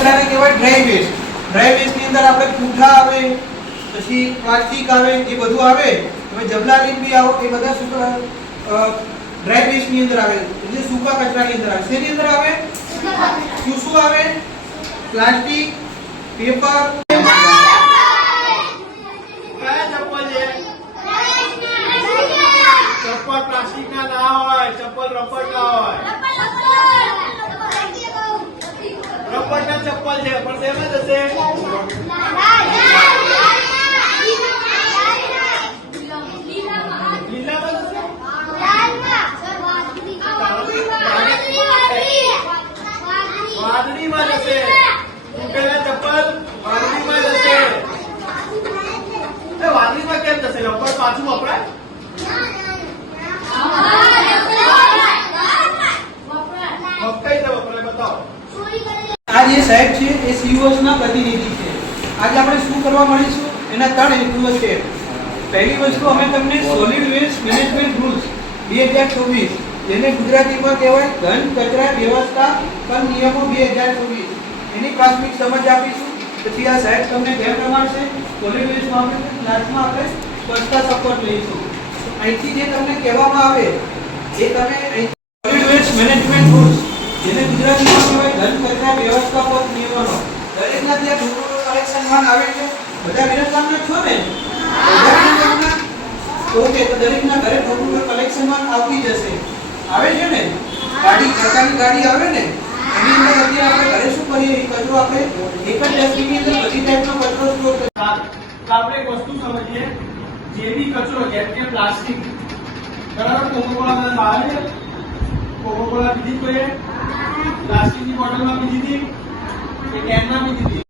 કચરાને કહેવાય dry waste. Dry waste ની અંદર આપણે પૂંઠા આવે, પછી પ્લાસ્ટિક આવે, એ બધું આવે. તમે જબલાલીન બી આવો, એ બધા સૂકા ડ્રાય વેસ્ટ ની અંદર આવે, એટલે સૂકા કચરાની અંદર આવે. શેની અંદર આવે? શું આવે? Plastic, paper. ચપ્પલ પ્લાસ્ટિક ના હોય, ચપ્પલ રબર ના હોય. રબર ના ચપ્પલ છે, પણ શેમાં જશે? લીલામાં જશે. વાદળીમાં જશે. તૂટેલા ચપ્પલ વાદળીમાં જશે. વાદળીમાં કેમ જશે? રબર પાછું વપરાય? આ જે સાહેબ છે એ CEOs ના પ્રતિનિધિ છે. આજે આપણે શું કરવા મળીશું એના 3 હેતુઓ છે. પહેલી વસ્તુ, અમે તમને સોલિડ વેસ્ટ મેનેજમેન્ટ રૂલ્સ 2024, જેને ગુજરાતીમાં કહેવાય ઘન કચરા વ્યવસ્થાપન નિયમો 2024, એની પ્રાથમિક સમજ આપીશું. પછી આ સાહેબ તમને બે પ્રમાણશે. સોલિડ વેસ્ટમાં આપણે ક્લાસમાં આપણે સ્વચ્છતા સપોર્ટ લઈશું. અહીંથી જે તમને કહેવામાં આવે એ તમે સોલિડ વેસ્ટ મેનેજમેન્ટ રૂલ્સ, જેને ગુજરાતીમાં કહેવાય ઘન કચરા વ્યવસ્થાપન નિયમો. દરેકના ત્યાં ટોટલ કલેક્શનમાં આવે છે. બધા વિરમગામના છો ને? ઓકે, તો દરેકના ઘરે ટોટલ કલેક્શનમાં આવતી જશે. આવે છે ને? ગાડી, સરકારી ગાડી આવે ને, એની અંદર અત્યારે આપણે ઘરે શું કરીએ? એ કચરો આપણે એક જ ડસ્ટબિનની અંદર બધી ટાઈપનો કચરો સ્ટોર કરીએ. આપણે એક વસ્તુ સમજીએ, જે બી કચરો જેમ કે પ્લાસ્ટિક, બરાબર, કોકોકોલા બહાર છે, કોકોકોલા પીધી, કોઈએ પ્લાસ્ટિકની બોટલમાં પીધી હતી કે કેનમાં પીધી હતી?